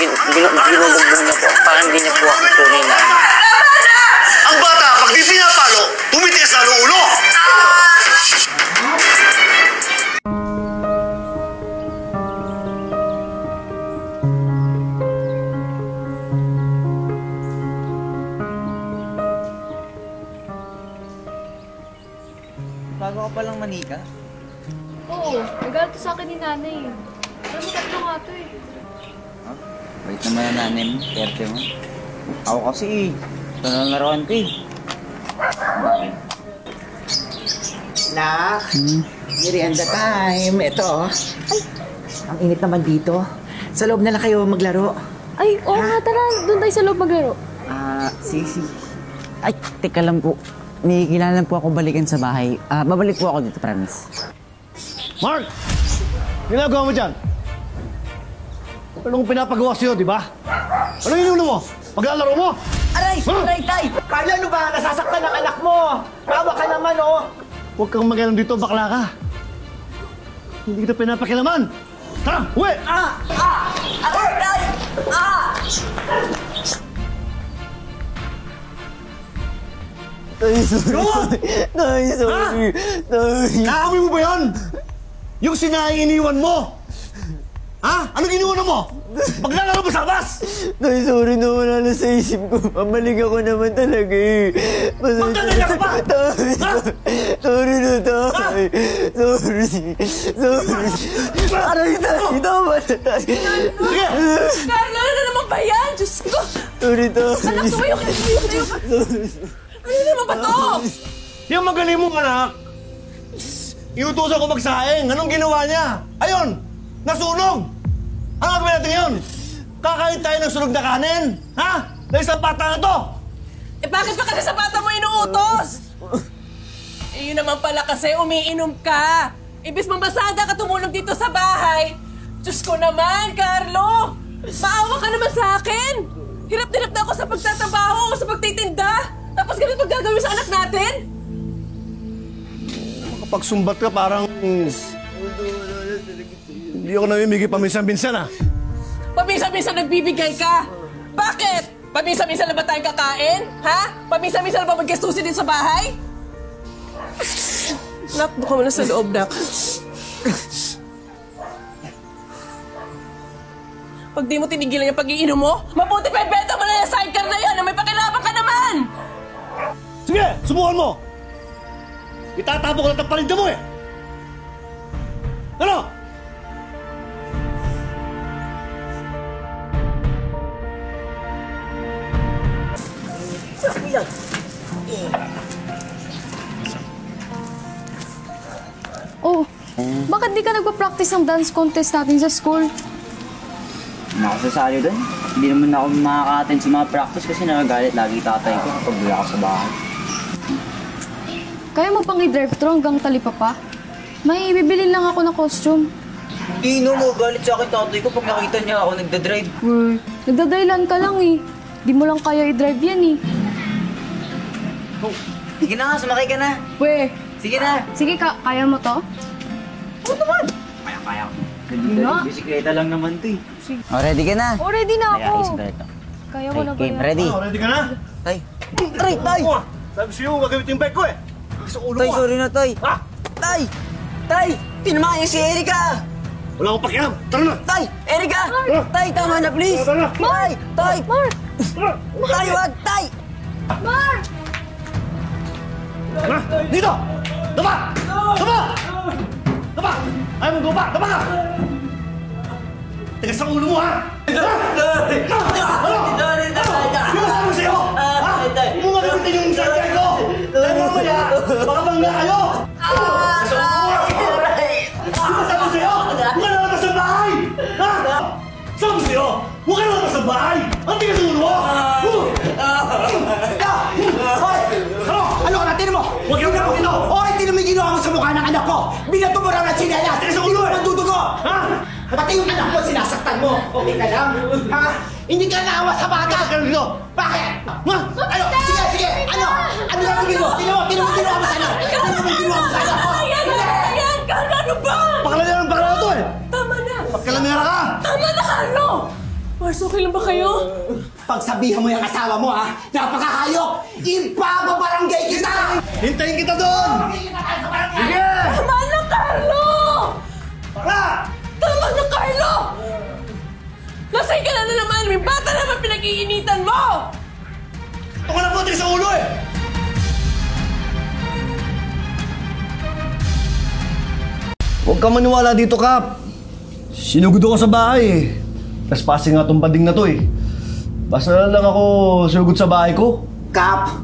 binubugbog niya po. Parang hindi niya po ako tunay na. Ang bata, pag di pinapalo, tumitigas na ulo! Bago ka palang manika? Oo, nagalit sa akin ni nanay. Alam mo, tatlo nga to eh. Oh, wait naman na nanay mo, perte mo. Ako kasi ito na laruan ko eh. Nak, merienda time. Ito, ay, ang init naman dito. Sa loob na lang kayo maglaro. Ay, oo nga, tara. Doon tayo sa loob maglaro. Sisi. Ay, teka lang po. Nakikilala po ako balikan sa bahay. Babalik po ako dito, promise. Mark! Ginagawa mo dyan? Anong pinapagawa sa'yo, di ba? Anong inuno mo? Paglalaro mo? Aray! Aray, tay! Carlo, ano ba? Nasasaktan ang anak mo! Bawa ka naman, oh! Huwag kang mag-alam dito, bakla ka. Hindi kita pinapakilaman. Tara, uwi! Aray, tay! Tay, sorry. Tay, sorry. Tay. Naamoy mo ba yan? Yung sinayang iniwan mo? Ha? Anong iniwan mo? Paglalaro mo sa labas! Tay, sorry na wala na sa isip ko. Pamalik ako naman talaga eh. Magkagaya ka pa! Tay, Ha? sorry na tay. Sorry. Aray, tay. Tama na tay. Sige! Carlo, ano naman ba yan? Diyos ko! Sorry, tay. Anak, tumayo ka! Ano naman ba to? Yung magaling mong anak, iutusan ko magsaing. Anong ginawa niya? Ayun! Nasunog! Ano gagawin natin yun? Kakain tayo ng sunog na kanin? Ha? Dahil sa bata na to! Eh bakit pa kasi sa bata mo inuutos? Eh yun naman pala kasi umiinom ka. Ibis mambasada ka tumulong dito sa bahay. Diyos ko naman, Carlo! Maawa ka naman sa akin! Hirap-hirap na ako sa pagtatrabaho, sa pagtitinda! Tapos ganito gagawin sa anak natin? Kapag sumbat ka, parang... Hindi ako namimigay paminsan-minsan, ah. Paminsan-minsan nagbibigay ka! Bakit? Paminsan-minsan na ba tayong kakain? Ha? Paminsan-minsan na ba magkastusin din sa bahay? Nak, buka mo na sa loob, Nak. Pag di mo tinigilan yung pag-iinom mo, mabuti pa ibenta mo na yung sidecar na yan na may pakilabang ka naman! Sige, subukan mo! Itatapo ko lang ng palinda mo, eh! Ano? Oh, bakit di ka nagpa-practice ng dance contest natin sa school? Hindi ako sasali doon. Hindi naman ako makaka-attend sa mga practice kasi nagagalit lagi tatay ko kapag wala ako sa bahay. Kaya mo pang i-drive thru hanggang Talipapa? May bibili lang ako ng costume. Tino mo, galit sa akin tatay ko pag nakita niya ako nagdadrive. Uy, nagdadailan ka lang eh. Di mo lang kaya i-drive yan eh. Oh, sige na nga, sumakay ka na. Weh, Sige na. sige kaya mo to? Oo naman. Kaya ko. nga. Bisikleta lang naman to eh. Oh, ready ka na? Oh, ready na Kaya ako. bisikleta. Kaya ko na ba Game, yan? ready? Oh, ready ka na? Tay. Aray, tay! Sabi sa'yo, gagamit yung bike ko, eh! Sa ulo Tay, mo, sorry na, tay. Ha? Tay! Tay! Tinamaan niyo si Erika! Wala akong pakialam! Tara na! Tay! Erika! Tay, tama na, please! Tara na! Tay! Tay! Mark! Tay, wag! Tay! Mark! Tara! Dito! Daba! Daba! Daba! Ayaw mo daba! Daba ka! Tigas sa ulo mo, ha? Ano? Yung masabi ko sa'yo? Ha? Hindi mo magamitin yung sarili ko! Dahil mamaya, baka bangga kayo! Sa ulo mo, ha? Yung masabi ko sa'yo? Huwag ka na naman sa bahay! Ha? Sabi ko sa'yo, huwag ka na naman sa bahay! Ang tigas sa ulo mo! Ano ka na? Tinan mo! Huwag yung gawin ito! Okay, tinan mo yung ginawa mo sa mukha ng anak ko! Binato mo raw ng sinelas! Tigas sa ulo, eh! Nagdudugo! Ha? Pati yung anak mo, sinasaktan mo! Okay ka lang? Ha? Hindi ka naawa sa bata! Bakit ka dito? Bakit? Ha? Ano? Sige, sige! Ano? Ano gagawin mo? Tinan mo yung ginawa mo sa anak! Tinan mo yung ginawa mo sa anak ko! Ayan! Carlo, ano ba? Pakala niya ng pakala to, eh! Tama na! Pagkalamera ka! Tama na, Carlo! Mars, okay lang ba kayo? Pagsabihan mo yung asawa mo, ha? Napakahayop! Ipapabarangay kita! Hintayin kita doon! Sige! Tama na, Carlo! Para! Tama na, Carlo! Lasay ka na naman! May bata naman pinag-iinitan mo! Ito ka na puti sa ulo eh! Huwag ka maniwala dito, Kap. Sinugod ako sa bahay eh. Trespassing nga tong bading na to eh. Basta lang ako sinugod sa bahay ko. Kap,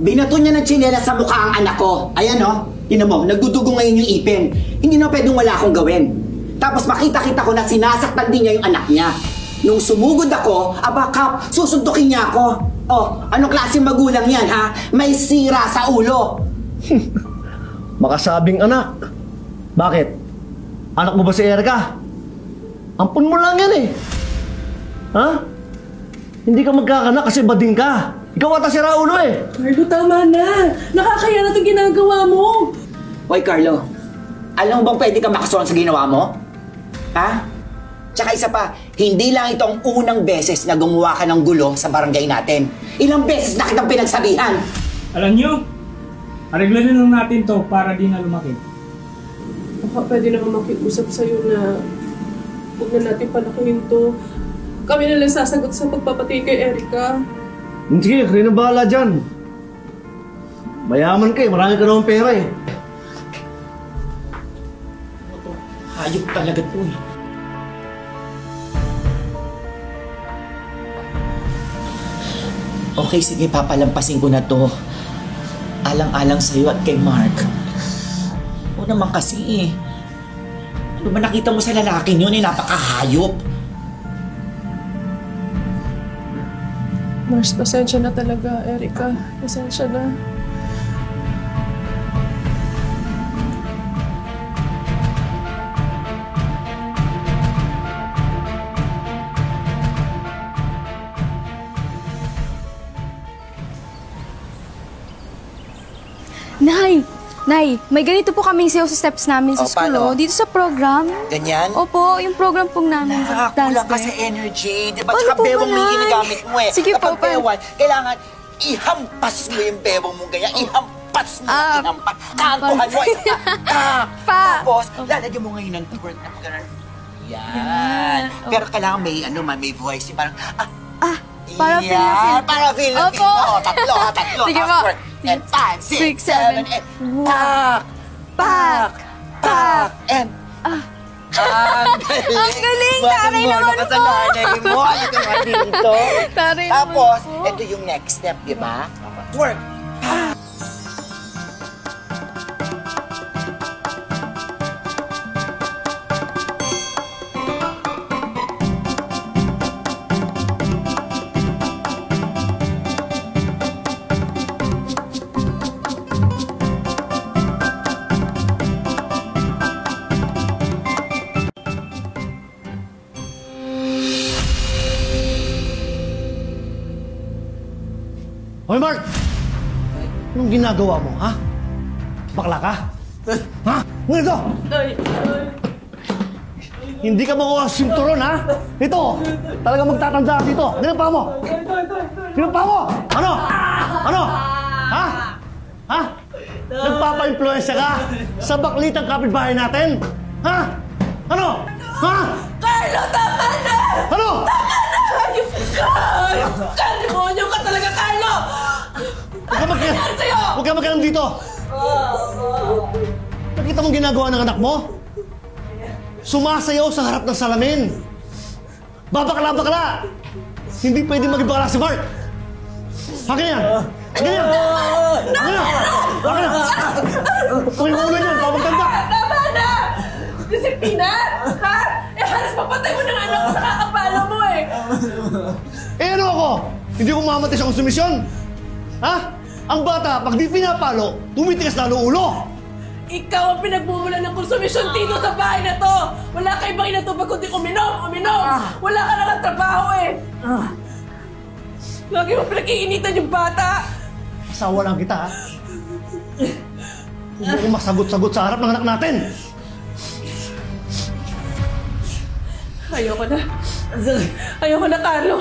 binato niya ng tsinelas sa mukha ang anak ko. Ayan o, tinan mo, nagdudugo ngayon yung ipin. Hindi na pwedeng wala akong gawin. Tapos makita-kita ko na sinasaktan din niya yung anak niya. Nung sumugod ako, aba Kap, susuntukin niya ako. Oh, anong klaseng magulang yan ha? May sira sa ulo. Makasabing anak. Bakit? Anak mo ba si Erica? Ampun mo lang yan eh. Ha? Hindi ka magkakanak kasi bading ka. Ikaw ata si Raulo eh. Carlo, tama na! Nakakaya na itong ginagawa mo! Hoy Carlo, alam mo bang pwede ka makasuhan sa ginawa mo? Ha? Tsaka isa pa, hindi lang itong unang beses na gumawa ka ng gulo sa barangay natin. Ilang beses na kitang pinagsabihan. Alam nyo, areglanin lang natin to para di na lumaki. Baka pwede naman makiusap sa'yo na huwag na natin palakihin to. Kami na lang sasagot sa pagpapatay kay Erica. Sige, kayo na bahala dyan. Mayaman ka eh, marami ka naman pera eh. Hayop talaga to eh. Okay, sige, papalampasin ko na to. Alang-alang sa'yo at kay Mark. O naman kasi eh. Ano ba nakita mo sa lalaking yun eh, napakahayop. Mars, pasensya na talaga, Erica. Pasensya na. Nay, may ganito po kaming sayo sa steps namin sa O, school, paano? dito sa program. Ganyan? Opo, yung program pong namin. Nakakakulang ka dance sa day. energy. Di ba? Ano Tsaka po bewang ba, may Nay? ginagamit mo eh. Sige po, Kapag pa. bewang, kailangan ihampas mo yung bewang mo ganyan. Ihampas mo na ihampas. Kantuhan mo. Pa. Tapos, lalagyan mo ngayon ng twerk na gano'n. Yan. Pero kailangan may voice. Yung parang, para feel na feel. Para feel na Opo. feel. Oo, tatlo. Sige po. Twerk. And 5, 6, 7, 8. Pak! And Ang galing! Taray naman po! mo. Ano ka naman dito? Taray naman Tapos, po. ito yung next step, di ba? Twerk. Hoy Mark! Anong ginagawa mo, ha? Bakla ka? Ha? Ano ito? Hindi ka makuha sa sinturon, ha? Ito! Talaga magtatanda ka dito. Ano yung paa mo? Sino pa mo? Ano? Ano? Ha? Ha? Nagpapa-influensya ka sa baklitang kapitbahay natin? Ha? Ano? Ha? Carlo, tama na! Ano? Ayup ka! Ayup ka! Demonyo ka talaga, Carlo! Huwag ka magkaroon dito! Nakita mong ginagawa ng anak mo? Sumasayaw sa harap ng salamin! Babakla-bakla! Hindi pwede maging bakla si Mark! Akin yan! Akin yan! Akin yan! Akin yan! Kung yung ulo niyan, pamagtanda! Tama na! Disiplina! Ha? Eh, halos papatay mo ng anak ko sa kakapalo mo eh! Eh ano ako? Hindi ko mamatay sa konsumisyon? Ha? Ang bata, pag di pinapalo, tumitigas lalo ulo! Ikaw ang pinagmumula ng konsumisyon dito sa bahay na to! Wala ka ibang inatubag kundi uminom! Wala ka na ng trabaho eh! Lagi mo pinag-iinitan yung bata! Asawa lang kita, ha? Huwag mo akong masagot-sagot sa harap ng anak natin! Ayoko na. Ayoko na, Carlo.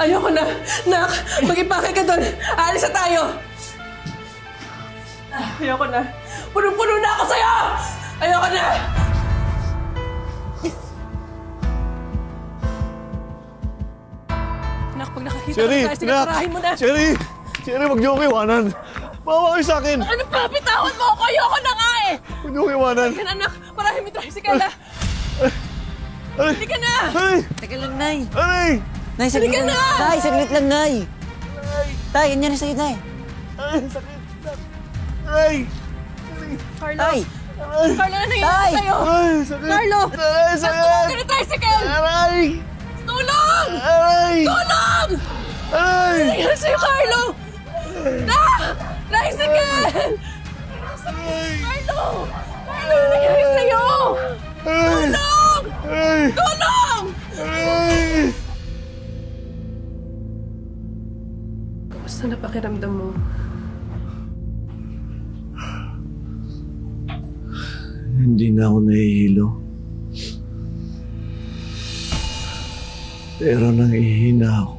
Ayoko na. Nak, mag-ipake ka doon. Aalis na tayo. Ayoko na. Punong-puno na ako sa'yo! Ayoko na! Nak, pag nakakita Cherry, ka tayo, sinaparahin mo na. Cherry! Cherry, huwag niyo akong iwanan. Maawa kayo sa akin. Ano pa? Bitawan mo ako! Ayoko na nga eh! Huwag niyo akong iwanan. Yan, anak. Parahin mo yung tricycle na. Aray! Hindi ka na! Aray! Teka lang, Nay. Aray! Nay, saglit Halika lang. na! Tay, saglit lang, Nay. Tay, yan na sa'yo, Tay. Aray! Sakit! Aray! Carlo! Tay! Carlo, ano nangyayari Tay! sa'yo? Aray! Sakit! Carlo! Aray! Sakit! Tumawag yung tricycle! Aray! Tulong! Aray! Tulong! Aray! Ano nangyayari sa'yo, Carlo? Ah! Tricycle! Carlo! Carlo, ano nangyayari sa'yo? Tulong! Aray! Tulong! Aray! Kamusta na pakiramdam mo? Hindi na ako nahihilo. Pero nangihina ako.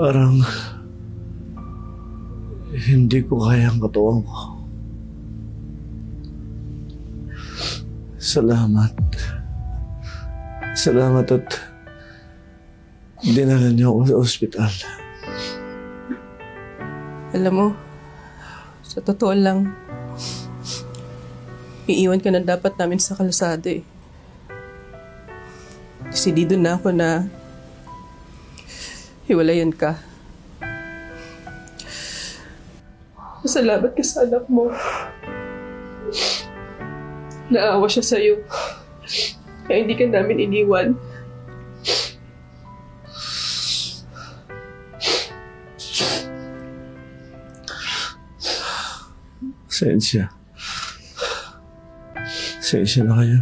Parang hindi ko kaya ang katawan ko. Salamat. Salamat at dinala niyo ako sa ospital. Alam mo, sa totoo lang, iiwan ka na dapat namin sa kalsada eh. Desidido na ako na hiwalayan ka. Masalamat ka sa anak mo. Naawa siya sa'yo. Kaya hindi ka namin iniwan. Pasensya. Pasensya na kayo.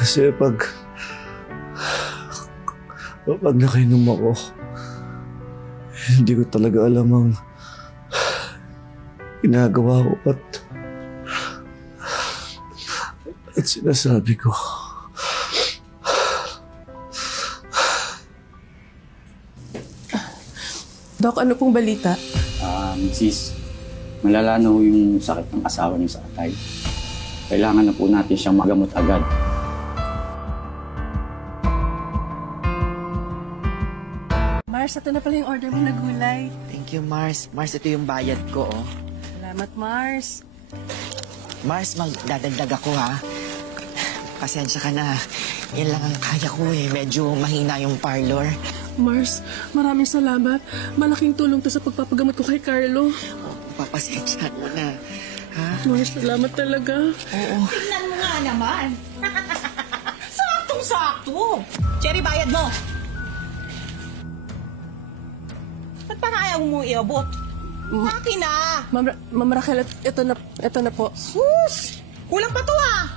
Kasi pag nakainom ako, hindi ko talaga alam ang ginagawa ko at sinasabi ko. Dok, ano pong balita? Sis, malala na ho yung sakit ng asawa niyo sa atay. Kailangan na po natin siyang magamot agad. Mars, ito na pala yung order mo na gulay. Thank you, Mars. Mars, ito yung bayad ko, oh. Salamat, Mars. Mars, magdadagdag ako, ha? Pasensya ka na. Yan lang ang kaya ko, eh. Medyo mahina yung parlor. Mars, maraming salamat. Malaking tulong to sa pagpapagamot ko kay Carlo. Papasensyahan mo na. Ha? Mars, salamat talaga. Oo. Tingnan mo nga naman. Saktong-sakto. Cherry, bayad mo. Ba't parang ayaw mo iabot? Akin na. Ma'am Raquel, ito na po. Sus! Kulang pa to ah.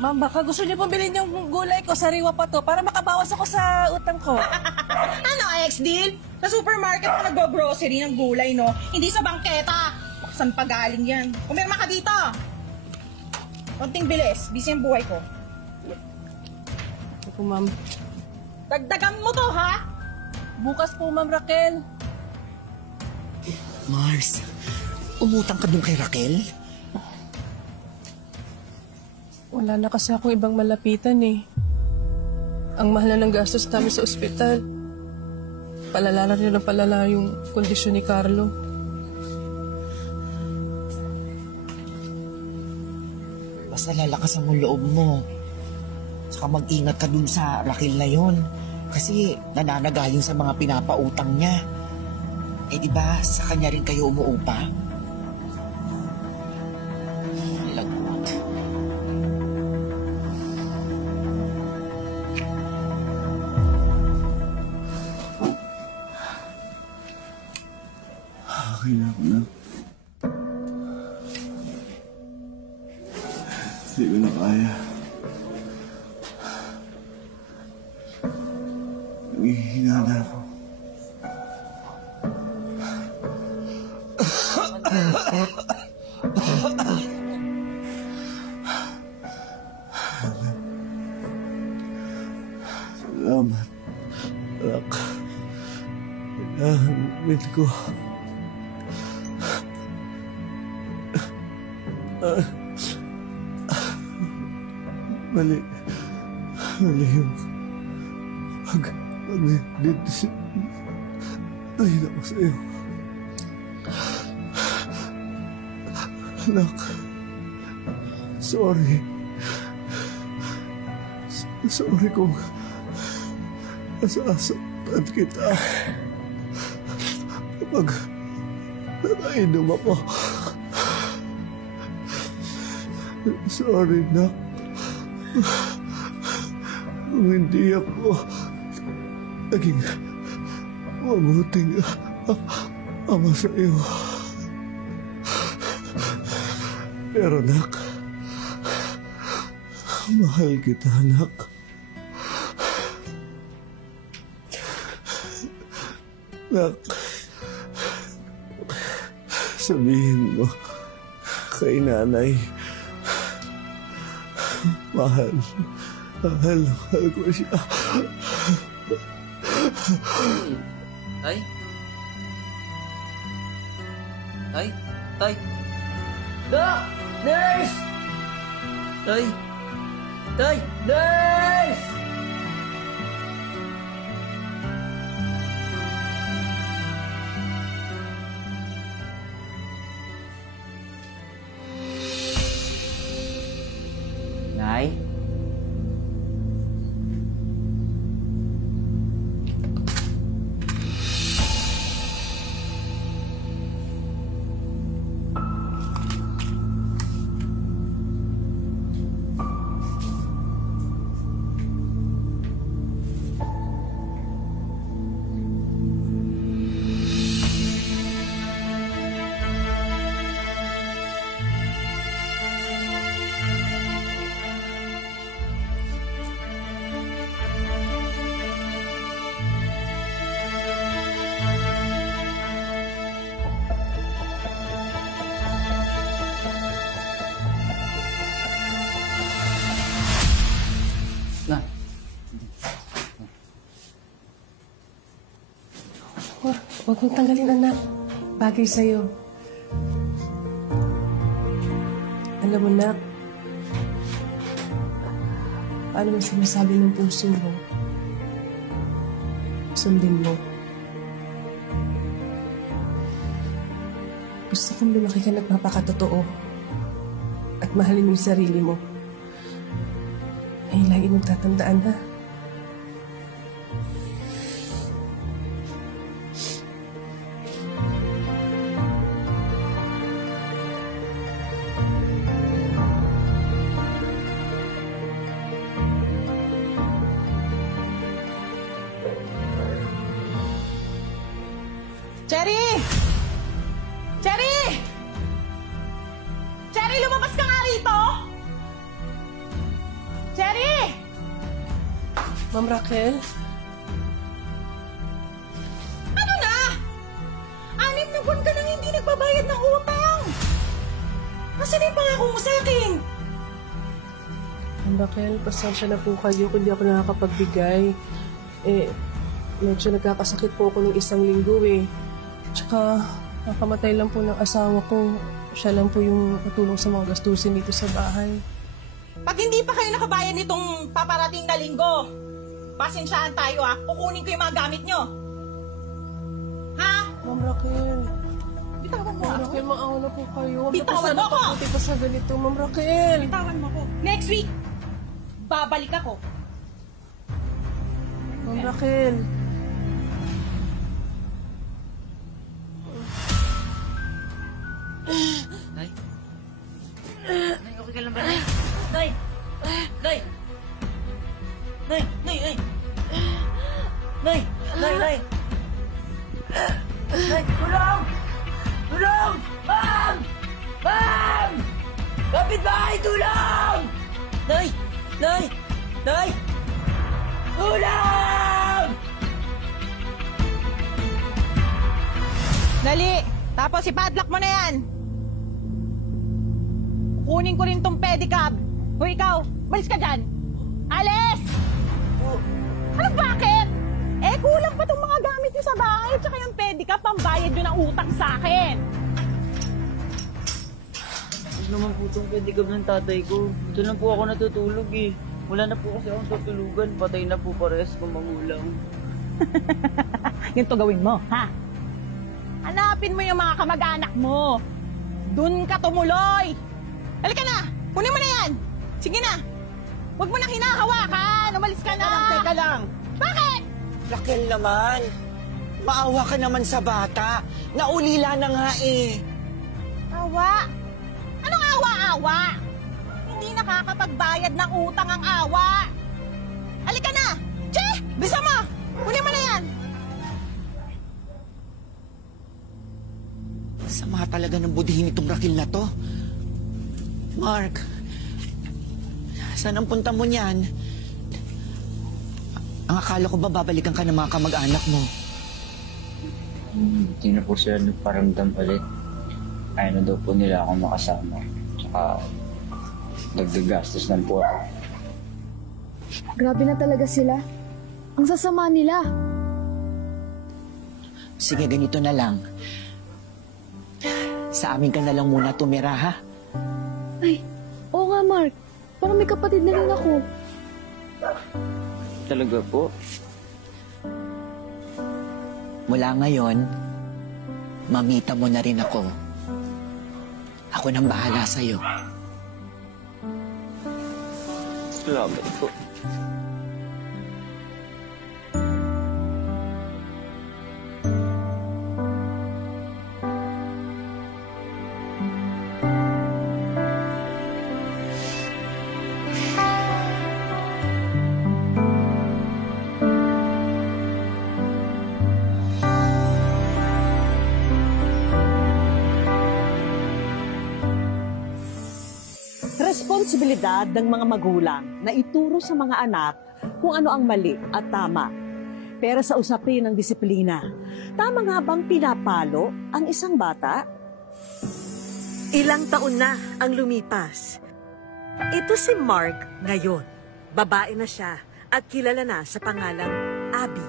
Ma'am, baka gusto niyo pong bilhin yung gulay ko, sariwa pa to, para makabawas ako sa utang ko. Ano, ex-deal? Sa supermarket pa nag-grocery ng gulay, no? Hindi sa bangketa. Saan pa galing yan? Pumirma ka dito. Konting bilis. Busy ang buhay ko. Ito po, ma'am. Dagdagan mo to, ha? Bukas po, Ma'am Raquel. Mars, umutang ka dun kay Raquel? Wala na kasi akong ibang malapitan eh. Ang mahal na ng gastos namin sa ospital. Palala na rin ng palala yung kondisyon ni Carlo. Basta lalakasan mo loob mo. Tsaka mag-ingat ka dun sa Raquel na yon. Kasi nananaga yun sa mga pinapautang niya. Eh diba, sa kanya rin kayo umuupa? Lagot. Okay na ako na. Hindi ko na kaya. Nangihina na ako. Salamat, anak. Kailangan ko. Mali yung pag-desisyon ako sa'yo. Anak, sorry. Sorry kung nasasaktan kita kapag nakainom ako. Sorry, Nak. Kung hindi ako naging mabuting ama sa iyo. Pero, Nak, mahal kita, Nak. Nak, sabihin mo kay nanay, mahal ko siya. Tay? Tay? Tay? Doc! Nurse! Tay? Tay! Nurse! Nay? Huwag mong tanggalin, anak. Bagay sa'yo. Alam mo, nak, paano mo sinasabi ng puso mo? Sundin mo. Gusto kong lumaki ka nagpapakatotoo at mahalin mo yung sarili mo. Ay, lagi mong tatandaan, ha? Cherry! Cherry! Cherry, lumabas ka nga rito! Cherry! Ma'am Raquel? Ano na? 6 na buwan ka nang hindi nagbabayad ng utang! Nasaan yung pangako mo sa akin? Ma'am Raquel, pasensya na po kayo kung di ako nakakapagbigay. Medyo nagkakasakit po ako ng 1 linggo eh. Tsaka, nakamatay lang po ng asawa ko. Siya lang po yung katulong sa mga gastusin dito sa bahay. Pag hindi pa kayo nakabayad nitong paparating na linggo, pasensyaan tayo kukunin ko yung mga gamit nyo. Ha? Ma'am Raquel. Bitawan mo Ma'am ako. Raquel, maawa na po kayo. Huwag na po Bitawan sana mo ako! papunti pa sa ganito, Ma'am Raquel. Bitawan mo ako. Next week, babalik ako. Ma'am Raquel. Nay? Nay, okay ka lang ba, Nay? Nay! Nay! Nay! Nay! Nay! Nay! Nay! Nay! Nay! Tulong! Tulong! Ma'am! Ma'am! Kapitbahay, tulong! Nay! Nay! Nay! Tulong! Dali! Tapos ipadlock mo na yan! Kukunin ko rin tong pedicab. Hoy, ikaw, balis ka dyan. Alis! Ano, bakit? Eh, kulang pa tong mga gamit niyo sa bahay, tsaka yung pedicab, pambayad nyo ng utang sa akin. Huwag naman po itong pedicab ng tatay ko. Ito na po ako natutulog eh. Wala na po kasi akong tutulugan. Patay na po parehas kung mangulang. Ganito gawin mo, ha? Hanapin mo yung mga kamag-anak mo. Dun ka tumuloy. Halika na! Kunin mo na yan! Sige na! Huwag mo nang hinahawakan! Umalis ka na! Teka lang. Bakit? Raquel naman. Maawa ka naman sa bata. Naulila na nga eh. Awa? Anong awa-awa? Hindi nakakapagbayad ng utang ang awa. Halika na! Che! Bisa mo! Kunin mo na yan! Sama talaga ng budihin itong Raquel na to. Mark, saan ang punta mo niyan? Ang akala ko ba babalikan ka ng mga kamag-anak mo? Hindi na po sila nagparamdam ulit. Ayaw na daw po nila akong makasama. Tsaka nagdagastos lang po ako. Grabe na talaga sila. Ang sasama nila. Sige, ganito na lang. Sa amin ka na lang muna tumira, ha? Ay, oo nga Mark. Parang may kapatid na rin ako. Talaga po? Mula ngayon, mamita mo na rin ako. Ako nang bahala sa'yo. Salamat po. Responsibilidad ng mga magulang na ituro sa mga anak kung ano ang mali at tama. Pero sa usapin ng disiplina, tama nga bang pinapalo ang isang bata? Ilang taon na ang lumipas. Ito si Mark ngayon. Babae na siya at kilala na sa pangalang Abby.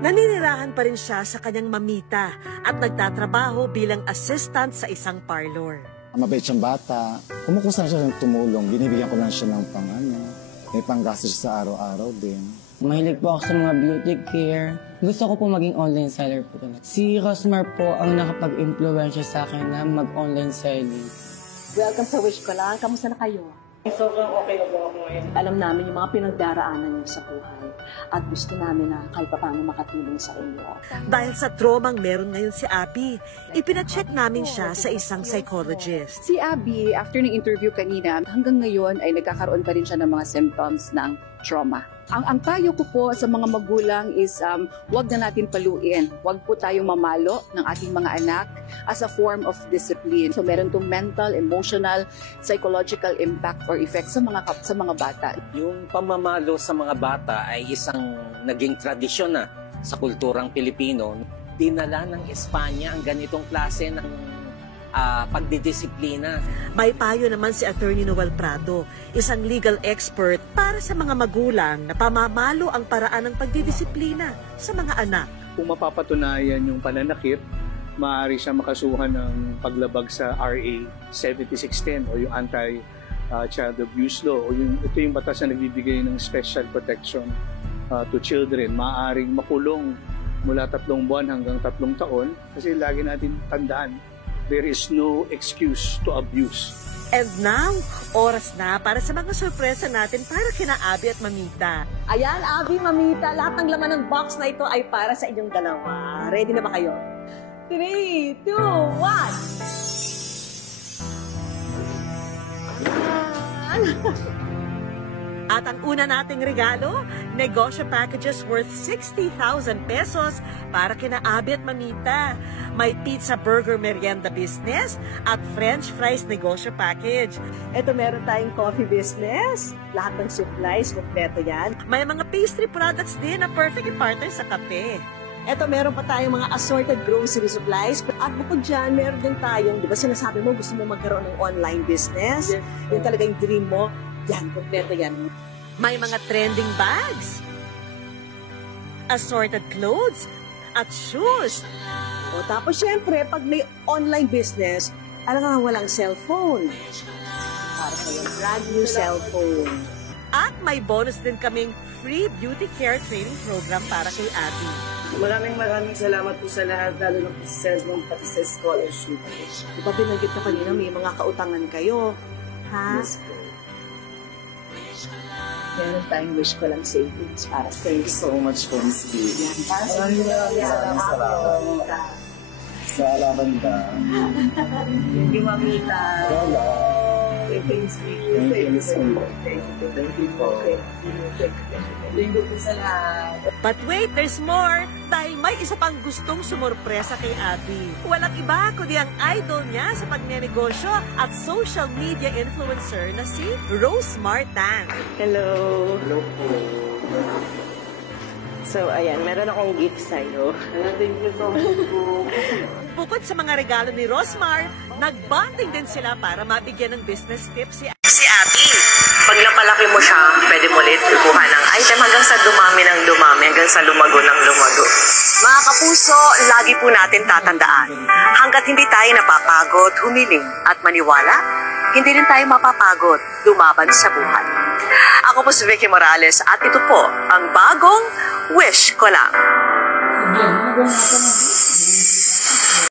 Naninirahan pa rin siya sa kanyang mamita at nagtatrabaho bilang assistant sa isang parlor. Mabait siyang bata. Kumukusa siya ng tumulong. Binibigyan ko lang siya ng may panggastos siya sa araw-araw din. Mahilig po ako sa mga beauty care. Gusto ko po maging online seller po. Si Rosmar po ang nakapag-influensya sa akin na mag-online selling. Welcome sa Wish Ko Lang. Kamusta na kayo? Sobrang okay na po ako ngayon. Alam namin yung mga pinagdaraanan niyo sa buhay at gusto namin na kahit paano makatulong sa inyo. Dahil sa traumang meron ngayon si Abby, ipinacheck namin siya sa isang psychologist. Si Abby, after ng interview kanina, hanggang ngayon ay nagkakaroon pa rin siya ng mga symptoms ng trauma. Ang payo ko po sa mga magulang is wag na natin paluin. Wag po tayong mamalo ng ating mga anak as a form of discipline. So meron tong mental, emotional, psychological impact or effect sa mga bata. Yung pamamalo sa mga bata ay isang naging tradisyon na sa kulturang Pilipino. Dinala ng Espanya ang ganitong klase ng pagdidisiplina. May payo naman si Attorney Noel Prado, isang legal expert para sa mga magulang na pamamalo ang paraan ng pagdidisiplina sa mga anak. Kung mapapatunayan yung pananakit, maaari siya makasuhan ng paglabag sa RA 7610 o yung Anti-Child Abuse Law. O ito yung batas na nagbibigay ng special protection to children. Maaaring makulong mula 3 buwan hanggang 3 taon kasi lagi natin tandaan, there is no excuse to abuse. And now, oras na para sa mga sorpresa natin para kina Abby at Mamita. Ayan, Abby, Mamita, lahat ng laman ng box na ito ay para sa inyong dalawa. Ready na ba kayo? 3, 2, 1! At ang una nating regalo, negosyo packages worth 60,000 pesos para kina Abby at Mamita. May pizza burger merienda business at french fries negosyo package. Ito meron tayong coffee business. Lahat ng supplies, kompleto yan. May mga pastry products din na perfect partner sa kape. Eto, meron pa tayong mga assorted grocery supplies. At bukod dyan, meron din tayong, di ba sinasabi mo, gusto mo magkaroon ng online business? Yes. Yung talaga yung dream mo. Yan, kompleto yan. May mga trending bags, assorted clothes, at shoes. O tapos syempre, pag may online business, alam nga walang cellphone. Para sa yung brand new cellphone. At may bonus din kaming free beauty care training program para kay Abby. Maraming salamat po sa lahat, lalo na po sa Sesmong pati sa scholarship. Di ba binanggit na kanina may mga kautangan kayo? Ha? Yes po. Meron tayong wish ko lang savings para sa Thank you so much po, Miss B. Maraming salamat. Sa Lavanda. Thank you, Mamita. Wala. Thank you, Thank you po. Thank you po sa lahat. But wait, there's more! Dahil may isa pang gustong sumorpresa kay Abby. Walang iba kundi ang idol niya sa pagnenegosyo at social media influencer na si Rose Martan. Hello. Hello po. So, ayan, meron akong gift sa'yo. Thank you so much po. Bukod sa mga regalo ni Rosmar, nagbonding din sila para mabigyan ng business tips si Abby. Pag napalaki mo siya, pwede mo ulit kukuha ng item hanggang sa dumami ng dumami, hanggang sa lumago ng lumago. Mga kapuso, lagi po natin tatandaan, hanggat hindi tayo napapagod, humiling at maniwala, hindi rin tayo mapapagod, lumaban sa buhay. Ako po si Vicky Morales at ito po ang bagong Wish Ko Lang.